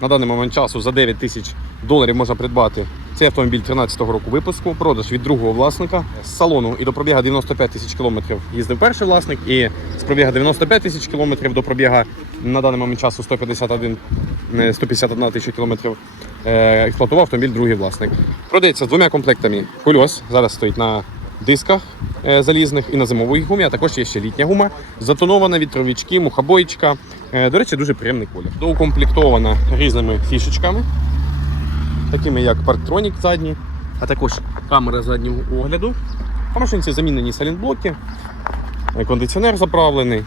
На даний момент часу за 9 тисяч доларів можна придбати цей автомобіль 13-го року випуску, продаж від другого власника. З салону і до пробіга 95 тисяч кілометрів їздив перший власник, і з пробіга 95 тисяч кілометрів до пробіга на даний момент часу 151, е, 151 тисяча кілометрів е, експлуатував автомобіль другий власник. Продається з двома комплектами кульос. Зараз стоїть на дисках е, залізних і на зимовій гумі, а також є ще літня гума, затонована вітровички, мухобойчика. Е, До речі, дуже приємний колір. Доукомплектована різними фішечками, такими як парктронік задній, а також камера заднього огляду. По машинці замінені салінблоки, е, кондиціонер заправлений.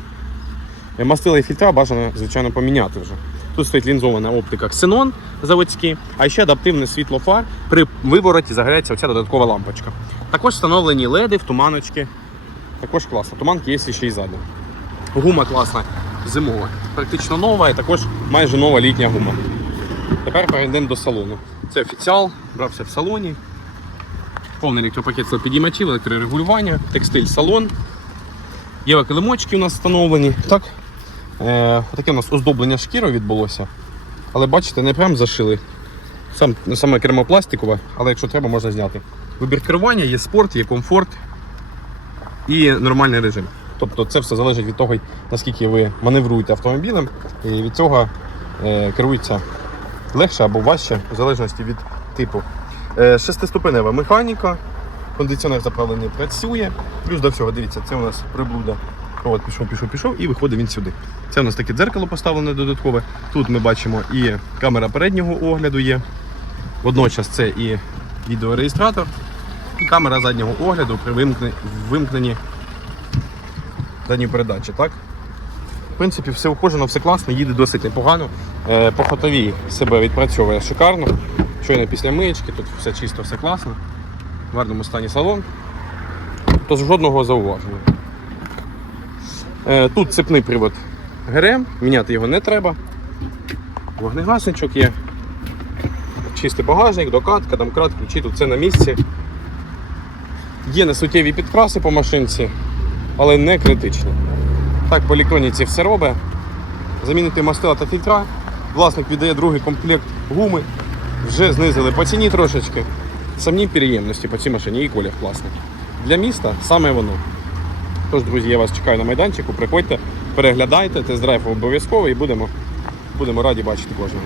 Е, Мастила і фільтра бажано, звичайно, поміняти вже. Тут стоїть лінзована оптика Xenon заводський, а ще адаптивне світло фар. При вивороті загоряється оця додаткова лампочка. Також встановлені леди в туманочки. Також класно. Туманки є ще й ззаду. Гума класна, зимова. Практично нова і також майже нова літня гума. Тепер перейдемо до салону. Це офіціал, брався в салоні. Повний електропакет підіймачів, електрорегулювання, текстиль салон. Є килимочки у нас встановлені. Так, е, таке у нас оздоблення шкірою відбулося. Але бачите, не прям зашили. Сам, саме кермо пластикове, але якщо треба, можна зняти. Вибір керування, є спорт, є комфорт і нормальний режим. Тобто це все залежить від того, наскільки ви маневруєте автомобілем, і від цього е, керується легше або важче, в залежності від типу. Е, шестиступенева механіка, кондиціонер заправлений працює. Плюс до всього, дивіться, це у нас приблуда. От пішов, пішов, пішов і виходить він сюди. Це у нас таке дзеркало поставлене додаткове. Тут ми бачимо і камера переднього огляду є. Водночас це і відеореєстратор, і камера заднього огляду при вимкненні задньої передачі. Так? В принципі, все ухожено, все класно, їде досить непогано. Е, По хотовій себе відпрацьовує шикарно. Щойно після миєчки, тут все чисто, все класно. В гарному стані салон. Тож жодного зауваження. Е, Тут цепний привод ГРМ, міняти його не треба. Вогнегасничок є. Чистий багажник, докатка, домкрат, ключі, тут все на місці. Є несуттєві підкраси по машинці, але не критичні. Так, по електроніці все робить. Замінити мастила та фільтра. Власник віддає другий комплект гуми. Вже знизили по ціні трошечки. Самі приємності по цій машині і колір класний. Для міста саме воно. Тож, друзі, я вас чекаю на майданчику. Приходьте, переглядайте, тест-драйв обов'язково і будемо, будемо раді бачити кожного.